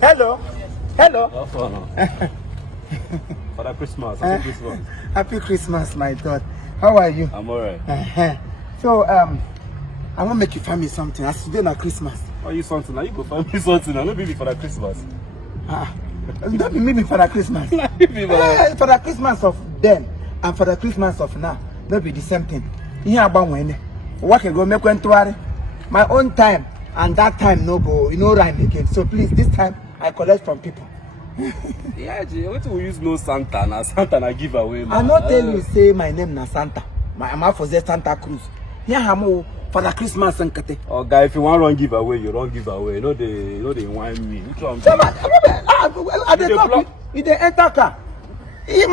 Hello. Hello. For the Christmas. Happy Christmas. Happy Christmas, my God. How are you? I'm alright. So, I want to make you find me something. As today na Christmas. Why you something? Now you go find me something. Now not be for the Christmas. Don't be maybe for the Christmas. For the Christmas of then and for the Christmas of now, don't be the same thing. Here about when what can go make my own time and that time no go, you know, rhyme again. So please, this time I collect from people. Yeah, what we use no Santa na Santa give away. I not tell you say my name na Santa. I'm out for the Santa Cruz. Here I'm for the Christmas and Kate. Oh guy, if you want run give away, you run give away. You know they whine me. Which one? At the top, you the enter car. Hey,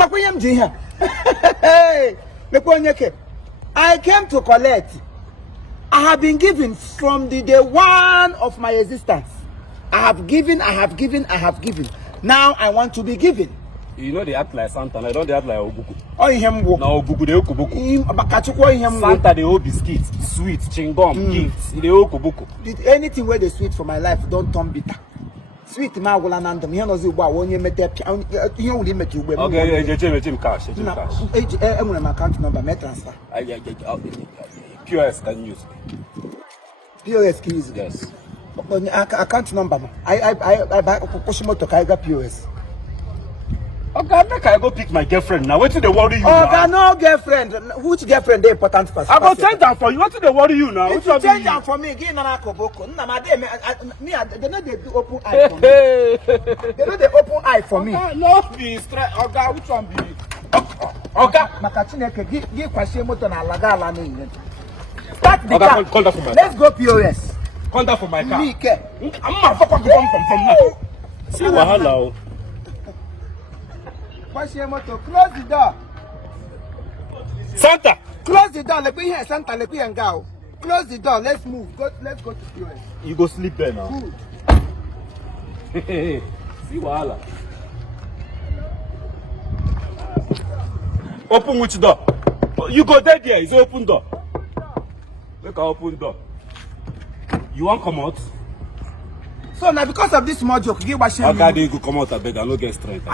I came to collect. I have been given from the day one of my existence. I have given. Now I want to be given. You know they act like Santa, I don't they act like Obuku. Oh, him wo. Now Obuku they okubuku. Him Santa they hold biscuits, sweets, chewing-gum, gifts. They okubuku. Anything where they sweet for my life don't turn bitter. Sweet ma wala nandom. Here no zi wa wonye mete. Here will limit you. Okay, Jim cash. I'm my account number. Me transfer. POS can use. POS can use. Yes. Account number. I buy Koshimoto Kaiga POS. Okay, make I go pick my girlfriend now. What do they worry you now? now? No girlfriend. Which girlfriend they important first? I go change that for you. What do they worry you now? If you change that for me, give na koboko. They know they do open eye for me. They know they open eye for me. No be straight. Oga, which one be? Oga, Makachineke, give Kwashimoto na laga ala ni. Start the car. Call that for my car. Let's go POS. Call that for my car. Me care. I'm not fucking from now. See wahala. Kwashimoto, close the door. Santa, close the door. Let me hear Santa. Let me and go. Close the door. Let's move. Let's go to POS. You go sleep there now. Good. See wahala. Open which door? You go there. It's an open door. Make an open door. You won't come out? So now because of this small joke, you give okay, they go come out. I beg. I no get strength.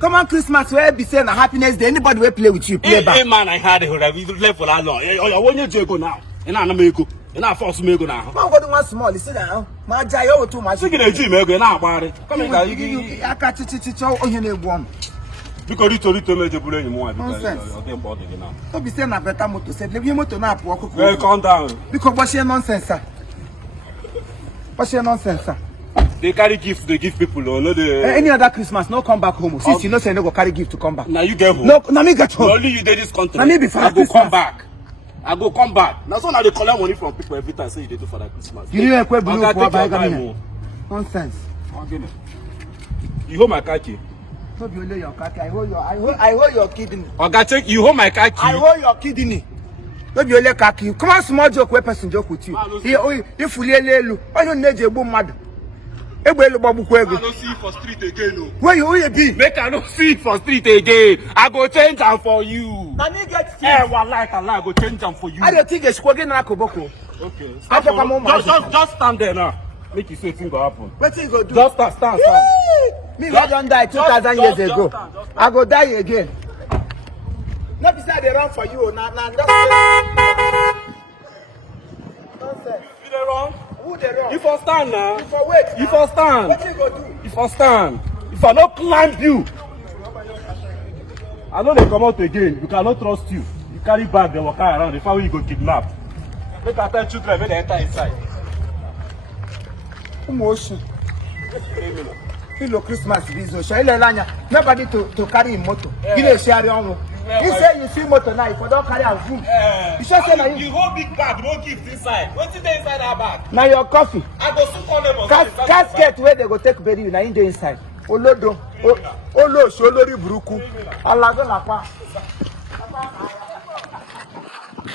Come on, Christmas, where be saying a happiness day. Anybody will play with you, play back. Hey man, I had it. We left for that long. I want you to go now. And I'm make go. And I force me go now. I'm going to one small. Sit down. My jail too much. You get a gym, go now about it. Come here, you. I catch it. Oh, you need one. Because you told me to put anymore. Nonsense. Now. Don't be saying a better motor. Said, leave your motor now. Well, calm down. Because what's your nonsense, sir? What's your nonsense, sir? They carry gifts, they give people. No, any other Christmas, no come back home. Since you know, say no go carry gift to come back. Now you get home. No, now me get home. No, only you did this country. Now me before I go Christmas. come back. I go come back. Now so now they collect money from people every time say they do for that Christmas. You didn't equip blue for buy nonsense. You hold my car key. Don't you your car key. I hold your kidney. Oga, take you hold my car key. I hold your kidney. Don't you let car key. Come on, small joke where person joke with you. If you lelu, I don't need a boom mad. I don't see you for street again. Where you be? Make I don't see you for street again. I go change them for you. Now me get I go change them for you. I don't think it's squagging na koboko. Okay. Just stand there now. Make you say things go happen. What thing go do? Just stand. Me I don't die 2,000 years ago. I go die again. Not beside they run for you. Now just nonsense. You dey wrong? Who they run? You for stand now. You for wait. You for stand. What you go do? You for stand. If I don't climb you, I know they come out again. You cannot trust you. You carry bag, they walk around. If I will, you go kidnap. Make I tell children when they enter inside. Emotion. Hello Christmas business. Nobody to carry in motor. You dey share your own. You say you see motor now, if you don't carry a food. You just say now you hold big bag, no gift inside. What's in inside that bag? Now your coffee. I go soon call them. Casket where they go take bury you, now in the inside. Olodo. Olo, Sholori Bruku. Alago Lapa.